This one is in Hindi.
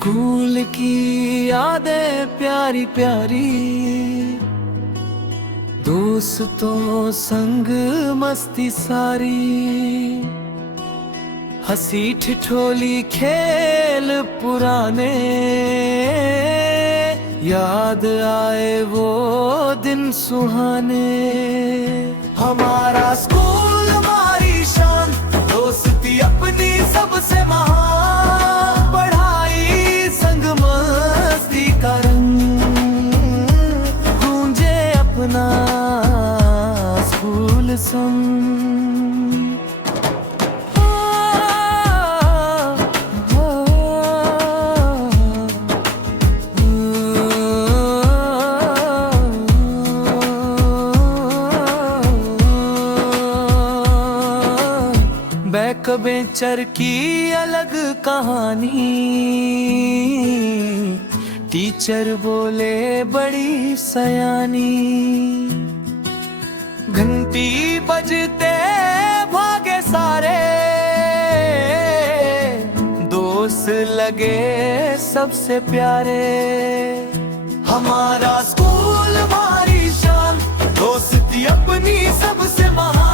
स्कूल की यादें प्यारी प्यारी, दोस्तों संग मस्ती सारी, हंसी ठिठोली खेल पुराने, याद आए वो दिन सुहाने। हमारा स्कूल हमारी शान, दोस्ती अपनी सबसे महान, पढ़ाई संग मस्ती का रंग, गूंजे अपना स्कूल संग। बैक बेंचर की अलग कहानी, टीचर बोले बड़ी सयानी, घंटी बजते भागे सारे, दोस्त लगे सबसे प्यारे। हमारा स्कूल हमारी शान, दोस्ती अपनी सबसे महान,